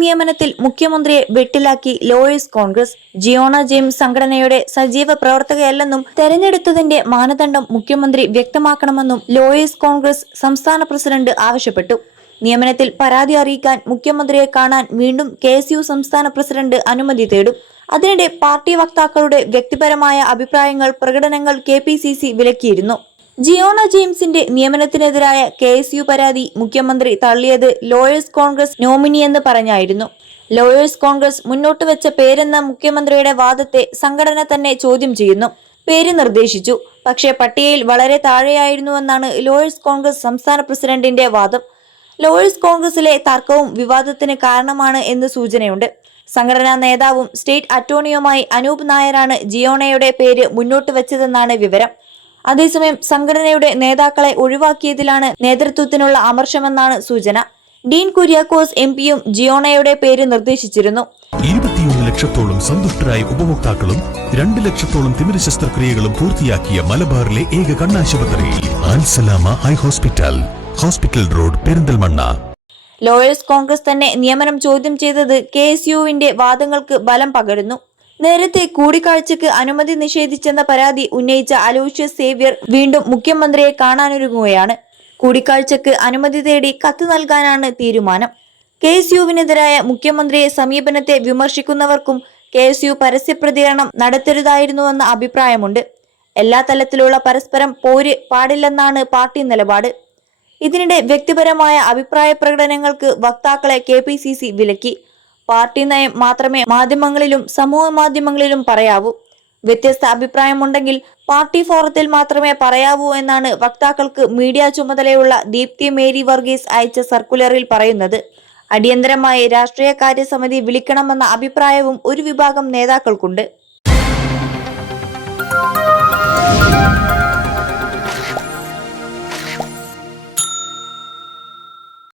പുനർനിയമനത്തിൽ മുഖ്യമന്ത്രിയെ വെട്ടിലാക്കി lawyers Congress. ജിയോണ James സംഘടനയുടെ സജീവ പ്രവർത്തകയല്ലെന്നും തെരഞ്ഞെടുത്തതിന്റെ മാനദണ്ഡം മുഖ്യമന്ത്രി വ്യക്തമാക്കണമെന്നും ലോയേഴ്സ് കോൺഗ്രസ് സംസ്ഥാന പ്രസിഡന്റ് ആവശ്യപ്പെട്ടു. നിയമനത്തിൽ പരാതി അറിയിക്കാൻ മുഖ്യമന്ത്രിയെ കാണാൻ വീണ്ടും KSU സംസ്ഥാന പ്രസിഡന്റ് അനുമതി തേടും. അതിനിടെ പാർട്ടി വക്താക്കളുടെ വ്യക്തിപരമായ അഭിപ്രായങ്ങൾ, പ്രകടനങ്ങൾ KPCC വിലക്കിയിരുന്നു. ജിയോണ ജെയിംസിന്റെ നിയമനത്തിനെതിരായ KSU പരാതി മുഖ്യമന്ത്രി തള്ളിയത് ലോയേഴ്സ് കോൺഗ്രസ് നോമിനിയെന്ന് പറഞ്ഞായിരുന്നു. ലോയേഴ്സ് കോൺഗ്രസ് മുന്നോട്ട് വെച്ച പേരെന്ന മുഖ്യമന്ത്രിയുടെ വാദത്തെ സംഘടന തന്നെ ചോദ്യം ചെയ്യുന്നു. പേര് നിർദ്ദേശിച്ചു, പക്ഷേ പട്ടികയിൽ വളരെ താഴെയായിരുന്നുവെന്നാണ് ലോയേഴ്സ് കോൺഗ്രസ് സംസ്ഥാന പ്രസിഡന്റിന്റെ വാദം. ലോയേഴ്സ് കോൺഗ്രസിലെ തർക്കവും വിവാദത്തിന് കാരണമാണ് എന്ന് സൂചനയുണ്ട്. സംഘടനാ നേതാവും സ്റ്റേറ്റ് അറ്റോർണിയുമായി അനൂപ് നായരാണ് ജിയോണയുടെ പേര് മുന്നോട്ട് വെച്ചതെന്നാണ് വിവരം. അതേസമയം സംഘടനയുടെ നേതാക്കളെ ഒഴിവാക്കിയതിലാണ് നേതൃത്വത്തിനുള്ള അമർഷമെന്നാണ് സൂചന. ഡീൻ കുര്യാക്കോസ് MP-യും ജിയോണയുടെ പേര് നിർദ്ദേശിച്ചിരുന്നു. 21 ലക്ഷത്തോളം സന്തുഷ്ടരായ ഉപഭോക്താക്കളും 2 ലക്ഷത്തോളം തിമിര ശസ്ത്രക്രിയകളും പൂർത്തിയാക്കിയ മലബാറിലെ ഏക കണ്ണാശുപത്രി Alsalama eye hospital, hospital road, Perinthalmanna. Lawyers Congress തന്നെ നിയമനം ചോദ്യം ചെയ്തത് KSUവിന്റെ വാദങ്ങൾക്ക് ബലം പകരുന്നു. നേരത്തെ കൂടിക്കാഴ്ചയ്ക്ക് അനുമതി നിഷേധിച്ചെന്ന പരാതി ഉന്നയിച്ച അലോഷ്യസ് സേവ്യർ വീണ്ടും മുഖ്യമന്ത്രിയെ കാണാനൊരുങ്ങുകയാണ്. കൂടിക്കാഴ്ചയ്ക്ക് അനുമതി തേടി കത്ത് നൽകാനാണ് തീരുമാനം. KSUവിനെതിരായ മുഖ്യമന്ത്രിയെ സമീപനത്തെ വിമർശിക്കുന്നവർക്കും KSU പരസ്യ പ്രതികരണം നടത്തരുതായിരുന്നുവെന്ന അഭിപ്രായമുണ്ട്. എല്ലാ തലത്തിലുള്ള പരസ്പരം പോര് പാടില്ലെന്നാണ് പാർട്ടി നിലപാട്. ഇതിനിടെ വ്യക്തിപരമായ അഭിപ്രായ പ്രകടനങ്ങൾക്ക് വക്താക്കളെ KPCC വിലക്കി. പാർട്ടി നയം മാത്രമേ മാധ്യമങ്ങളിലും സമൂഹ മാധ്യമങ്ങളിലും പറയാവൂ. വ്യത്യസ്ത അഭിപ്രായമുണ്ടെങ്കിൽ പാർട്ടി ഫോറത്തിൽ മാത്രമേ പറയാവൂ എന്നാണ് വക്താക്കൾക്ക് മീഡിയ ചുമതലയുള്ള ദീപ്തി മേരി വർഗീസ് അയച്ച സർക്കുലറിൽ പറയുന്നത്. അടിയന്തരമായി രാഷ്ട്രീയ കാര്യ സമിതി വിളിക്കണമെന്ന അഭിപ്രായവും ഒരു വിഭാഗം നേതാക്കൾക്കുണ്ട്.